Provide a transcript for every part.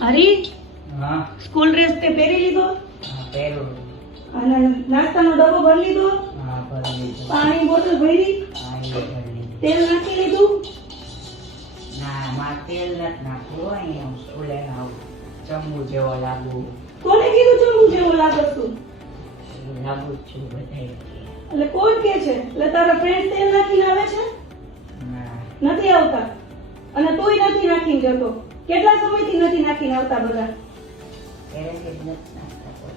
હરી હા school dress તે પહેરી લીધો હા પહેરું અને નાસ્તાનો ડબ્બો ભરી લીધો હા ભરી લીધું પાણી બોટલ ભરી હા એ ભરી લીધું તેલ નાખી લીધું ના મારે તેલ નથી નાખવું હોય હું સ્કૂલે આવું ચંબુ જેવો લાગુ કોને કીધું ચંબુ જેવો લાગે છું લાગુ જ છું બધાય એટલે કોણ કે છે એટલે તારા ફ્રેન્ડ તેલ નાખીને આવે છે ના નથી આવતા અને તોય નથી નાખીને જતો કેટલા સમયથી નથી નાખીને આવતા બધા પહેલેથી જ નથી નાખતા કોઈ.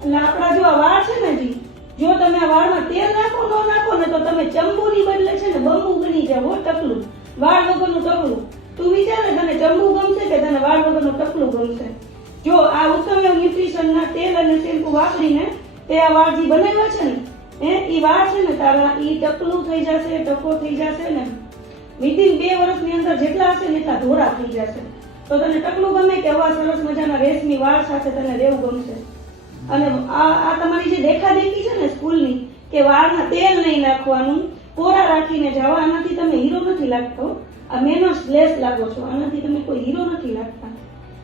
એટલે આપણા જો આ વાળ છે ને જી જો તમે આ વાળમાં તેલ નાખો ન નાખો ને તો તમે ચંબુની બદલે છે ને બંબુ બની જાવ હો ટકલું વાળ વગરનું ટકલું તું વિચાર ને તને ચંબુ ગમશે કે તને વાળ વગરનું ટકલું ગમશે જો આ ઉત્તમ ન્યુટ્રિશનના તેલ અને શેમ્પુ વાપરીને તે આ વાળ જે બનાવ્યા છે ને એ વાળ છે ને તારા ઈ ટકલું થઈ જશે ટકો થઈ જશે ને વિધિન 2 વર્ષની અંદર જેટલા હશે ને એટલા ધોરા થઈ જશે તો તને ટકલું ગમે કે આવા સરસ મજાના રેશમી વાળ સાથે તને રહેવું ગમશે અને આ તમારી જે દેખાદેખી છે ને સ્કૂલની કે વાળમાં તેલ નહીં નાખવાનું કોરા રાખીને જાવ આનાથી તમે હીરો નથી લાગતો આ મેનોસ લેસ લાગો છો આનાથી તમે કોઈ હીરો નથી લાગતા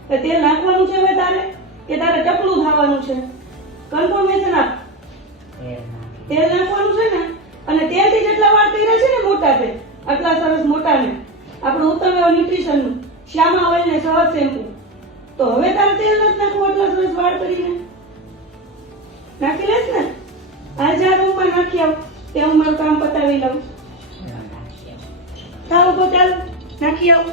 તો તેલ નાખવાનું છે હવે તારે કે તારે ટકલું થવાનું છે કન્ફર્મેશન આપ તેલ નાખી તેલ નાખવાનું છે ને અને તેલથી જેટલા વાળ કર્યા છે ને મોટા તે આટલા સરસ મોટા ને આપણું ઉત્તમ ન્યુટ્રિશન નું શ્યામા ઓઇલ ને સહજ શેમ્પુ તો હવે તારે તેલ નથી નાખવું આટલા સરસ વાળ કરીને નાખી લેશ ને આ જા રૂમમાં નાખી આવ તે હું મારું કામ પતાવી લઉં નાખી ચાલો તો ચાલ નાખી આવ